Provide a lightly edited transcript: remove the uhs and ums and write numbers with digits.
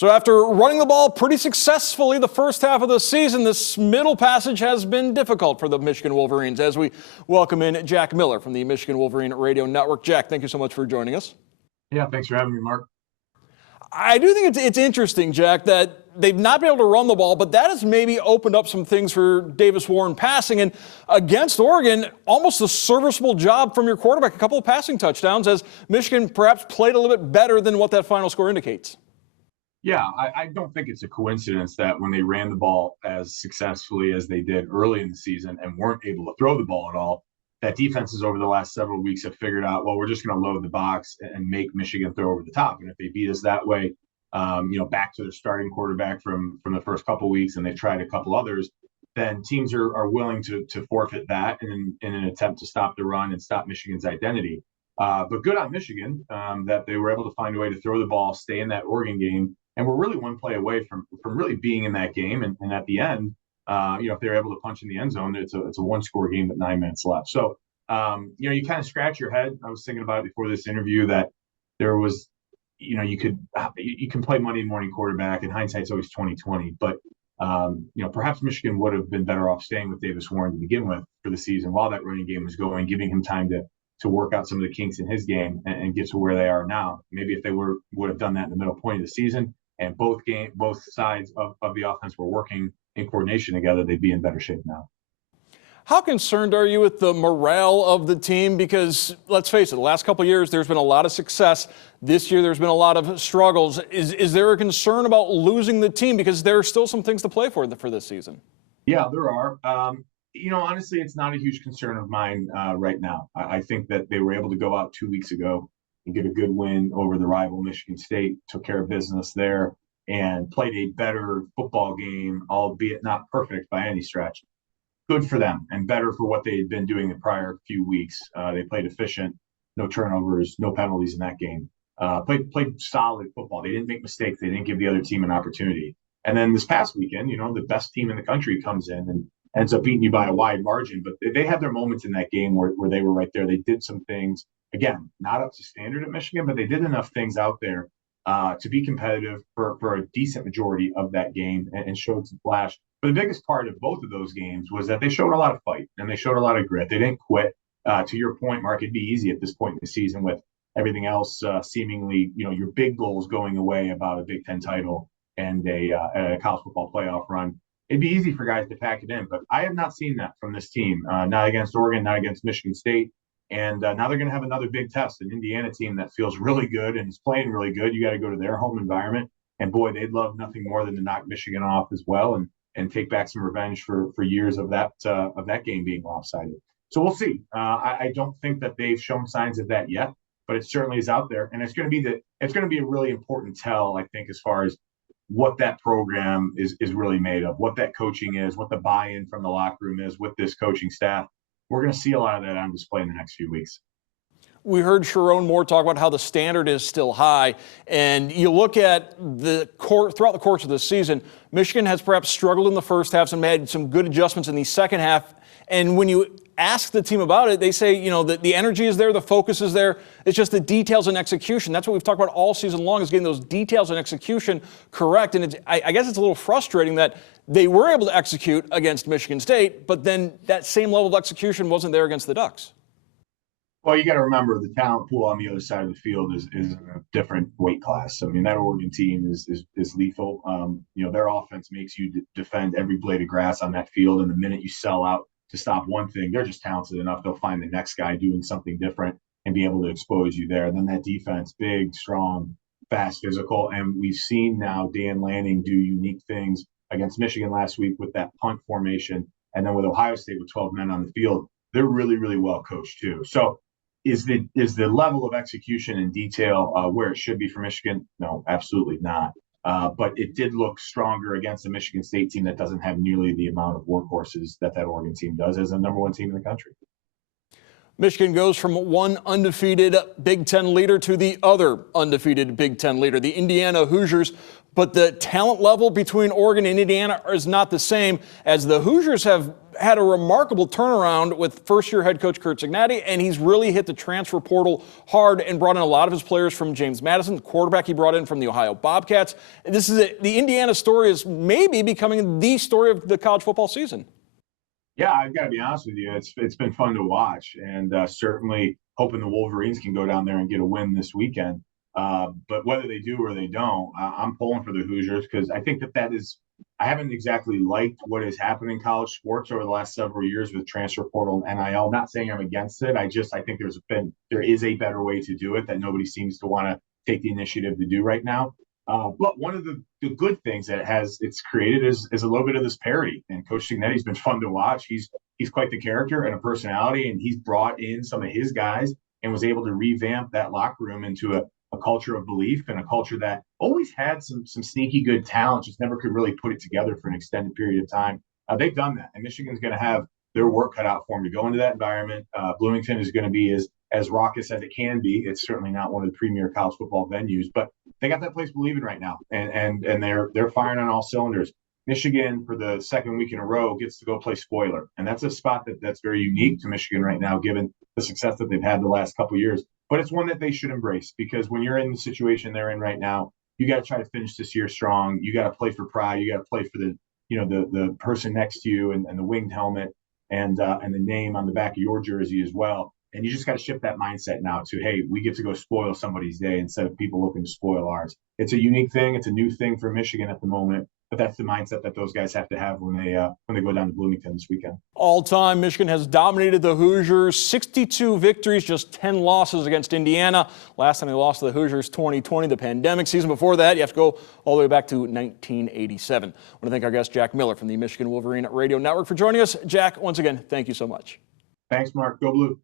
So after running the ball pretty successfully the first half of the season, this middle passage has been difficult for the Michigan Wolverines. As we welcome in Jack Miller from the Michigan Wolverine Radio Network. Jack, thank you so much for joining us. Yeah, thanks for having me, Mark. I do think it's interesting, Jack, that they've not been able to run the ball, but that has maybe opened up some things for Davis Warren passing. And against Oregon, almost a serviceable job from your quarterback, a couple of passing touchdowns, as Michigan perhaps played a little bit better than what that final score indicates. Yeah, I don't think it's a coincidence that when they ran the ball as successfully as they did early in the season and weren't able to throw the ball at all, that defenses over the last several weeks have figured out, well, we're just going to load the box and make Michigan throw over the top. And if they beat us that way, back to their starting quarterback from the first couple of weeks, and they've tried a couple others, then teams are willing to forfeit that in an attempt to stop the run and stop Michigan's identity. But good on Michigan that they were able to find a way to throw the ball, stay in that Oregon game. And we're really one play away from really being in that game. And at the end, if they're able to punch in the end zone, it's a one-score game with 9 minutes left. So, you kind of scratch your head. I was thinking about it before this interview that there was, you can play Monday morning quarterback, and hindsight's always 20/20. But perhaps Michigan would have been better off staying with Davis Warren to begin with for the season while that running game was going, giving him time to work out some of the kinks in his game and get to where they are now. Maybe if they would have done that in the middle point of the season, and both sides of the offense were working in coordination together, they'd be in better shape now. How concerned are you with the morale of the team? Because let's face it, the last couple of years, there's been a lot of success. This year, there's been a lot of struggles. Is there a concern about losing the team? Because there are still some things to play for this season. Yeah, there are. Honestly, it's not a huge concern of mine right now. I think that they were able to go out 2 weeks ago and get a good win over the rival Michigan State, took care of business there, and played a better football game, albeit not perfect by any stretch. Good for them, and better for what they had been doing the prior few weeks. They played efficient, no turnovers, no penalties in that game. Played solid football. They didn't make mistakes. They didn't give the other team an opportunity. And then this past weekend, the best team in the country comes in and ends up beating you by a wide margin. But they had their moments in that game where they were right there. They did some things, again, not up to standard at Michigan, but they did enough things out there to be competitive for a decent majority of that game and showed some flash. But the biggest part of both of those games was that they showed a lot of fight and they showed a lot of grit. They didn't quit. To your point, Mark, it'd be easy at this point in the season with everything else seemingly, your big goals going away about a Big Ten title and a college football playoff run. It'd be easy for guys to pack it in, but I have not seen that from this team. Not against Oregon, not against Michigan State. And now they're going to have another big test, an Indiana team that feels really good and is playing really good. You got to go to their home environment. And boy, they'd love nothing more than to knock Michigan off as well and take back some revenge for years of that game being lopsided. So we'll see. I don't think that they've shown signs of that yet, but it certainly is out there. And it's going to be a really important tell, I think, as far as what that program is really made of, what that coaching is, what the buy-in from the locker room is with this coaching staff. We're going to see a lot of that on display in the next few weeks. We heard Sharon Moore talk about how the standard is still high, and you look at throughout the course of the season, Michigan has perhaps struggled in the first half and made some good adjustments in the second half. And when you ask the team about it, they say, that the energy is there, the focus is there. It's just the details and execution. That's what we've talked about all season long, is getting those details and execution correct. And I guess it's a little frustrating that they were able to execute against Michigan State, but then that same level of execution wasn't there against the Ducks. Well, you got to remember the talent pool on the other side of the field is in a different weight class. I mean, that Oregon team is lethal. Their offense makes you defend every blade of grass on that field, and the minute you sell out to stop one thing, they're just talented enough. They'll find the next guy doing something different and be able to expose you there. And then that defense, big, strong, fast, physical. And we've seen now Dan Lanning do unique things against Michigan last week with that punt formation. And then with Ohio State with 12 men on the field, they're really, really well coached too. So is the level of execution and detail where it should be for Michigan? No, absolutely not. But it did look stronger against the Michigan State team that doesn't have nearly the amount of workhorses that Oregon team does as the number one team in the country. Michigan goes from one undefeated Big Ten leader to the other undefeated Big Ten leader, the Indiana Hoosiers. But the talent level between Oregon and Indiana is not the same, as the Hoosiers have had a remarkable turnaround with first-year head coach Curt Cignati, and he's really hit the transfer portal hard and brought in a lot of his players from James Madison, the quarterback he brought in from the Ohio Bobcats. The Indiana story is maybe becoming the story of the college football season. Yeah, I've got to be honest with you. It's been fun to watch, and certainly hoping the Wolverines can go down there and get a win this weekend. But whether they do or they don't, I'm pulling for the Hoosiers because I think that is. I haven't exactly liked what has happened in college sports over the last several years with transfer portal and NIL. I'm not saying I'm against it. I think there is a better way to do it that nobody seems to want to take the initiative to do right now. But one of the good things that it's created is a little bit of this parity. And Coach Cignetti's been fun to watch. He's quite the character and a personality, and he's brought in some of his guys and was able to revamp that locker room into a culture of belief and a culture that always had some sneaky good talent, just never could really put it together for an extended period of time. They've done that, and Michigan's going to have their work cut out for them to go into that environment. Bloomington is going to be as raucous as it can be. It's certainly not one of the premier college football venues, but they got that place believing right now, and they're firing on all cylinders. Michigan, for the second week in a row, gets to go play spoiler, and that's a spot that's very unique to Michigan right now, given the success that they've had the last couple of years. But it's one that they should embrace because when you're in the situation they're in right now, you got to try to finish this year strong. You got to play for pride. You got to play for the person next to you and the winged helmet and the name on the back of your jersey as well. And you just got to shift that mindset now to, hey, we get to go spoil somebody's day instead of people looking to spoil ours. It's a unique thing. It's a new thing for Michigan at the moment. But that's the mindset that those guys have to have when they go down to Bloomington this weekend. All time, Michigan has dominated the Hoosiers. 62 victories, just 10 losses against Indiana. Last time they lost to the Hoosiers, 2020, the pandemic season. Before that, you have to go all the way back to 1987. I want to thank our guest, Jack Miller from the Michigan Wolverine Radio Network for joining us. Jack, once again, thank you so much. Thanks, Mark. Go Blue.